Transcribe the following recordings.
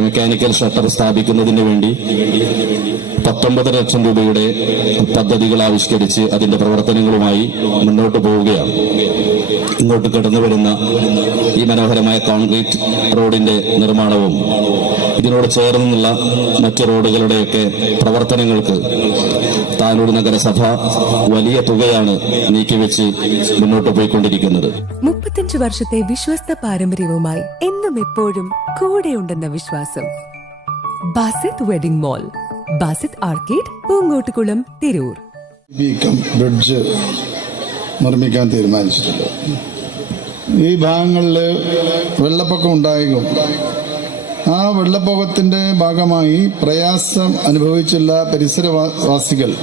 Mechanical shutter സ്ഥാപിക്കുന്നതിന് വേണ്ടി പത്തൊമ്പത് ലക്ഷം രൂപയുടെ പദ്ധതികൾ ആവിഷ്കരിച്ച് അതിന്റെ പ്രവർത്തനങ്ങളുമായി മുന്നോട്ട് പോവുകയാണ്. ഇങ്ങോട്ട് കടന്നു വരുന്ന ഈ മനോഹരമായ കോൺക്രീറ്റ് റോഡിന്റെ നിർമ്മാണവും ഇതിനോട് ചേർന്നുള്ള മറ്റ് റോഡുകളുടെയൊക്കെ പ്രവർത്തനങ്ങൾക്ക് താനൂർ നഗരസഭ വലിയ തുകയാണ് നീക്കിവെച്ച് മുന്നോട്ട് പോയിക്കൊണ്ടിരിക്കുന്നത്. മുപ്പത്തഞ്ച് വർഷത്തെ വിശ്വസ്ത പാരമ്പര്യവുമായി എന്നും എപ്പോഴും കൂടെയുണ്ടെന്ന വിശ്വാസം. Basith wedding mall Basith arcade Poongottukulam Tirur. Bridge നിർമ്മിക്കാൻ തീരുമാനിച്ചിട്ടുണ്ട്. ഈ ഭാഗങ്ങളിൽ വെള്ളപ്പൊക്കം ഉണ്ടായേക്കും ആ വെള്ളപ്പൊക്കത്തിന്റെ ഭാഗമായി പ്രയാസം അനുഭവിച്ചുള്ള പരിസരവാസികൾ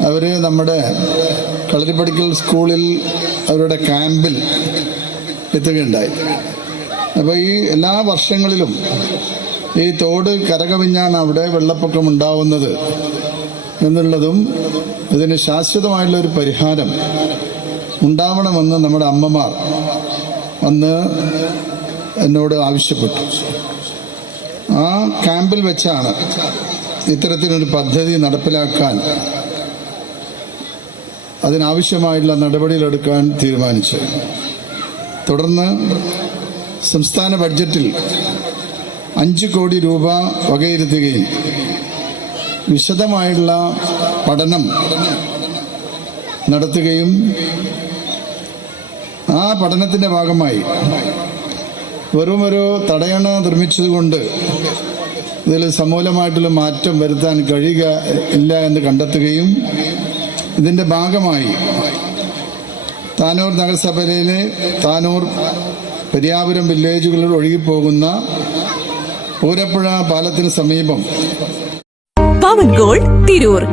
അവർ നമ്മുടെ കളരിപ്പടിക്കൽ സ്കൂളിൽ അവരുടെ ക്യാമ്പിൽ എത്തുകയുണ്ടായി. അപ്പോൾ ഈ എല്ലാ വർഷങ്ങളിലും ഈ തോട് കരകവിഞ്ഞാണ് അവിടെ വെള്ളപ്പൊക്കം ഉണ്ടാവുന്നത് എന്നുള്ളതും ഇതിന് ശാശ്വതമായുള്ള ഒരു പരിഹാരം ഉണ്ടാവണമെന്ന് നമ്മുടെ അമ്മമാർ അന്ന് എന്നോട് ആവശ്യപ്പെട്ടു. ആ ക്യാമ്പിൽ വെച്ചാണ് ഇത്തരത്തിലൊരു പദ്ധതി നടപ്പിലാക്കാൻ അതിനാവശ്യമായുള്ള നടപടികളെടുക്കാൻ തീരുമാനിച്ചു തുടർന്ന് സംസ്ഥാന ബഡ്ജറ്റിൽ അഞ്ച് കോടി രൂപ വകയിരുത്തുകയും വിശദമായുള്ള പഠനം നടത്തുകയും ആ പഠനത്തിന്റെ ഭാഗമായി വെറും ഒരു തടയണ നിർമ്മിച്ചതുകൊണ്ട് ഇതിൽ സമൂലമായിട്ടുള്ള മാറ്റം വരുത്താൻ കഴിയുക ഇല്ല എന്ന് കണ്ടെത്തുകയും ഇതിന്റെ ഭാഗമായി താനൂർ നഗരസഭയിലെ താനൂർ പെരിയാപുരം വില്ലേജുകളിൽ ഒഴുകിപ്പോകുന്ന പൂരപ്പുഴ പാലത്തിന് സമീപം പവൻ ഗോൾഡ് തിരൂർ